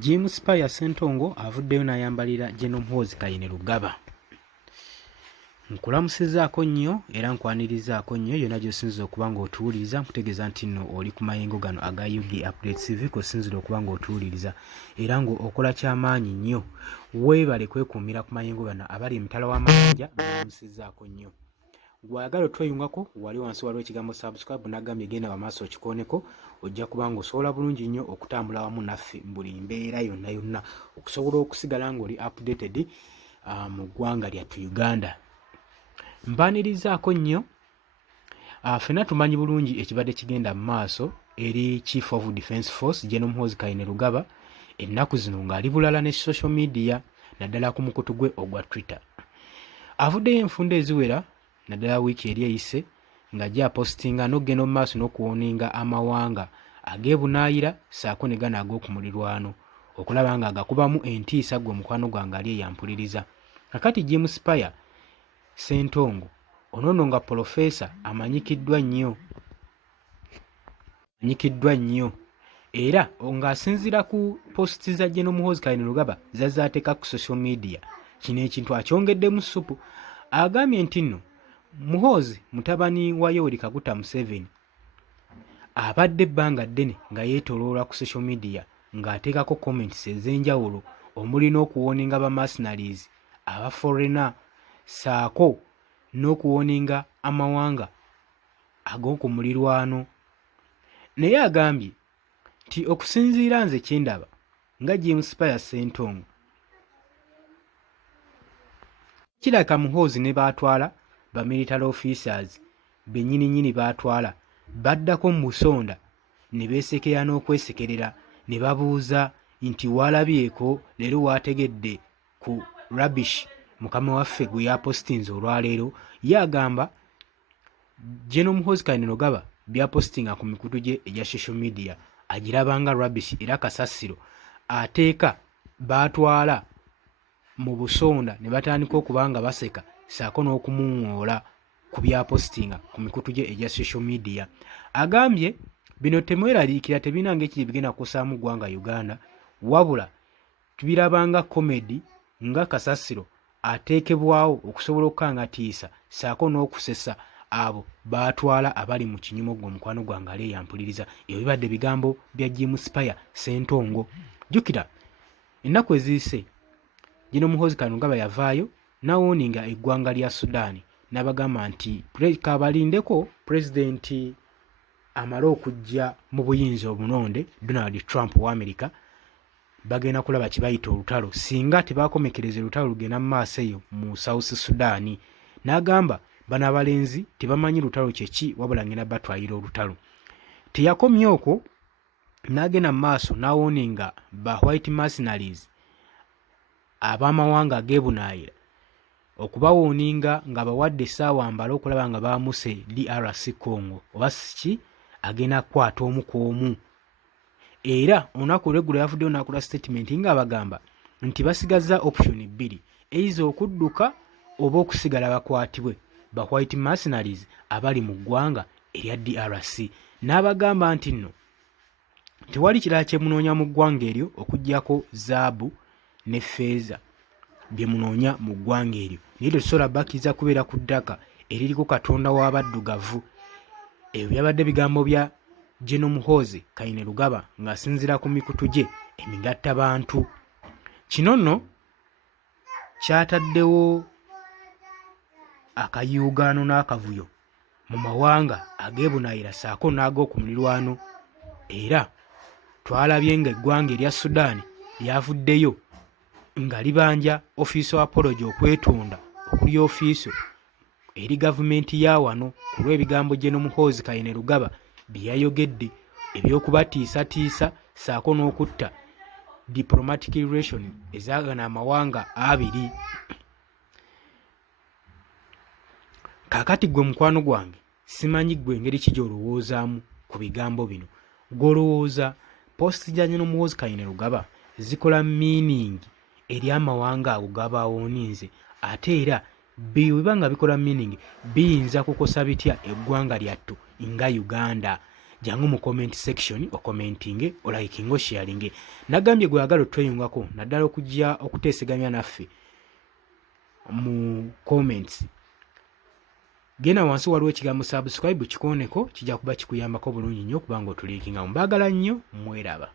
James Paya Ssentongo avuddeyo n'ayambalira General Muhoozi Kainerugaba. Nkulamusizaako nnyo era nkwanirizaako nnyo yonna gy'osinzira okuba ng'otuwuliriza. Nkutegeeza nti nno oli ku mayengo gano aga UG Update TV kw'osinzira okuba ng'otuwuliriza era ng'okola ky'amaanyi nnyo. Weebale kwekuumira ku mayengo gano abali emitala w'amayanja. Nkulamusizaako nnyo. Gw'ayagala otweyungako wali wansi waliwo ekigambo subscribe n'agambye genda wamaaso okikooneko, ojja kuba ng'osobola bulungi nnyo okutambula wamu naffe mu buli mbeera yonna yonna okusobola okusigala ng'oli updated mu ggwanga lyattu Uganda. Mbaanirizaako nnyo. Ffenna tumanyi bulungi ekibadde kigenda mu maaso eri Chief of Defence Force General Muhoozi Kainerugaba ennaku zino ng'ali bulala ne social media naddala ku mukutu gwe ogwa Twitter. Avuddeyo enfunda eziwera naddala wiiki eri eyise ng'ajja apostinga n'okugenda mu maaso n'okuwoninga amawanga ag'ebunaayira ssaako ne gano ag'okumulirwano okulaba nga agakubamu entiisa gwe mukwano gwange ali eyampuliriza. Kakati James Paya Ssentongo ono nga Profesa amanyikiddwa nnyo era ng'asinziira ku posti za General Muhoozi Kainerugaba zazaateeka ku social media, kino ekintu akyongeddemu ssupu. Agambye nti nno Muhoozi mutabani wa Yoweri Kaguta Museveni abadde ebbanga ddene nga yeetooloola ku social media ng'ateekako comments ez'enjawulo omuli n'okuwoninga ba mercenaries aba foreigner saako n'okuwoninga amawanga ag'okumulirwano. Naye agambye nti okusinziira nze kyendaba nga James Paya Ssentongo kiraka Muhoozi ne baatwala ba military officers bennyini baatwala baddako mu Busonda ne beesekeya n'okwesekerera ne babuuza nti walabyeko leero waategedde ku rubbish mukama waffe gwe yapostinze olwaleero. Ye agamba General Muhoozi Kainerugaba byapostinga ku mikutu gye egya social media agirabanga rubbish era kasasiro ateeka baatwala mu Busonda ne batandika okubanga baseka saako n'okumuŋŋoola ku byapostinga ku mikutu gye egya social media. Agambye bino temweraliikira tebinanga ekiri bigenda kussaamu ggwanga Uganda wabula tubirabanga comedy nga kasasiro ateekebwawo okusobola okukangatiisa saako n'okusesa abo baatwala abali mu kinyumo gwe mukwano gwange ali eyampuliriza. Ebyo bibadde bigambo bya James Paya Ssentongo. Jjukira ennaku eziyise General Muhoozi Kainerugaba yavaayo n'awooninga eggwanga lya Sudan n'abagamba nti kabalindeko pulezidenti amale okujja mu buyinza obulonde Donald Trump wa America bagenda kulaba kibayita olutalo singa tebaakomekereza olutalo lugenda mu maaso eyo mu South Sudan. N'agamba bano abalenzi tebamanyi lutalo kyeki wabula ngenda batwalira olutalo. Teyakomye okwo n'agenda mu maaso n'awooninga ba white mercenaries ab'amawanga ag'ebunaayira okubawooninga nga bawadde essaawa mbala okulaba nga baamuse DRC Congo oba siki agenda kukwata omu ku omu. Era olunaku olw'eggulo yavuddeyo n'akola statement ng'abagamba nti basigazza option bbiri, eiza okudduka oba okusigala bakwatibwe ba white mercenaries abali mu ggwanga erya DRC. N'abagamba nti nno tewali kirala kye munoonya mu ggwanga eryo okuggyako zaabu ne feeza bye munoonya mu ggwanga eryo, naye tetusobola bakkiriza kubeera ku ddaka eririko Katonda w'abaddugavu. Ebyo byabadde bigambo bya General Muhoozi Kainerugaba ng'asinziira ku mikutu gye emigattabantu. Kino nno kyataddewo akayuugaano n'akavuyo mu mawanga ag'ebunaayira saako n'ag'okumulirwano. Era twalabye nga eggwanga erya Sudan lyavuddeyo nga libanja ofiisi wa apology okwetonda okuli ofiisi eri gavumenti ya wano ku lw'ebigambo General Muhoozi Kainerugaba bye yayogedde eby'okubatiisatiisa saako n'okutta diplomatic relation ezaagana amawanga abiri. Kaakati gwe mukwano gwange simanyi gwe engeri ki gy'olowoozaamu ku bigambo bino. Gw'olowooza posti ja General Muhoozi Kainerugaba zikola meaning eri amawanga ago gabawooninze ate era bwe nga bikola meaning biyinza kukosa bitya eggwanga lyattu nga Uganda. jangu mu comment section okomentinge, olikinge, osharinge. Nagambye gwe agalo tweyungako naddala okujja okuteeseganya naffe mu comments. Genda wansi waliwo ekigambo subscribe, kikooneko, kijja kuba kikuyambako bulungi nnyo kubanga otuliikinga. Mbaagala nnyo, mweraba.